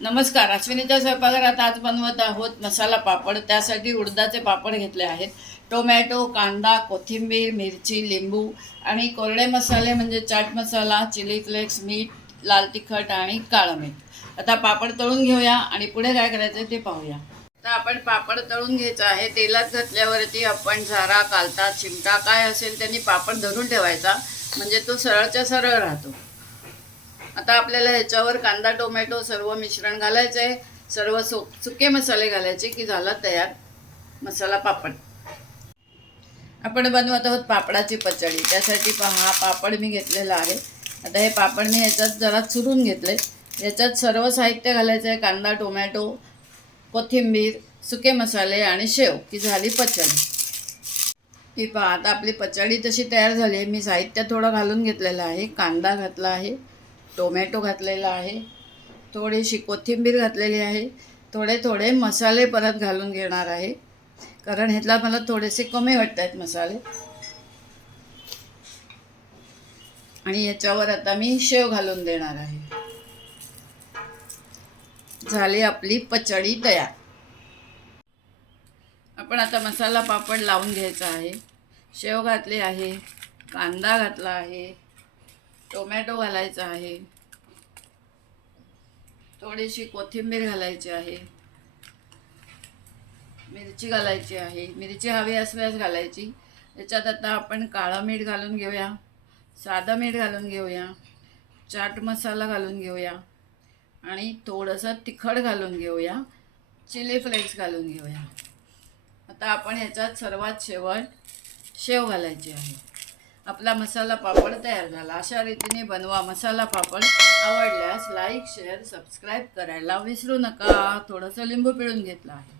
नमस्कार. अश्विनीच्या स्वयंपाकघरात आज बनवत आहोत मसाला पापड. त्यासाठी उडदाचे पापड घेतले आहेत. टोमॅटो, कांदा, कोथिंबीर, मिरची, लिंबू आणि कोरडे मसाले म्हणजे चाट मसाला, चिली फ्लेक्स, मीठ, लाल तिखट आणि काळं मीठ. आता पापड तळून घेऊया आणि पुढे काय करायचं ते पाहूया. आता आपण पापड तळून घ्यायचं आहे. तेलात घातल्यावरती आपण झारा, कालता, चिमटा काय असेल त्यांनी पापड धरून ठेवायचा, म्हणजे तो सरळच्या सरळ राहतो. आता आपल्याला ह्याच्यावर कांदा, टोमॅटो सर्व मिश्रण घालायचं आहे. सर्व सुके मसाले घालायचे की झाला तयार मसाला पापड. आपण बनवत आहोत पापडाची पचडी. त्यासाठी हा पापड मी घेतलेला आहे. आता हे पापड मी ह्याच्यात जरा चुरून घेतले. याच्यात सर्व साहित्य घालायचं आहे. कांदा, टोमॅटो, कोथिंबीर, सुके मसाले आणि शेव की झाली पचडी. ही पहा, आता आपली पचडी तशी तयार झाली आहे. मी साहित्य थोडं घालून घेतलेलं आहे. कांदा घातला आहे, टोमॅटो घातलेला आहे, थोडीशी कोथिंबीर घातलेली आहे, थोडे थोडे मसाले परत घालून घेणार आहे, कारण ह्यातला मला थोडेसे कमी वाटत आहेत मसाले. आणि याच्यावर आता मी शेव घालून देणार आहे. झाली आपली पचडी तयार. आपण आता मसाला पापड लावून घ्यायचा आहे. शेव घातली आहे, कांदा घातला आहे, टोमॅटो घालायचा आहे, थोडीशी कोथिंबीर घालायची आहे, मिरची घालायची आहे. मिरची हवी असल्यास घालायची. याच्यात आता आपण काळं मीठ घालून घेऊया, साधं मीठ घालून घेऊया, चाट मसाला घालून घेऊया आणि थोडंसं तिखट घालून घेऊया, चिली फ्लेक्स घालून घेऊया. आता आपण ह्याच्यात सर्वात शेवट शेव घालायची आहे. आपला मसाला पापड तयार झाला. अशा रीतीने बनवा मसाला पापड. आवडल्यास लाईक, शेअर, सबस्क्राईब करायला विसरू नका. थोडंसं लिंबू पिळून घेतलं आहे.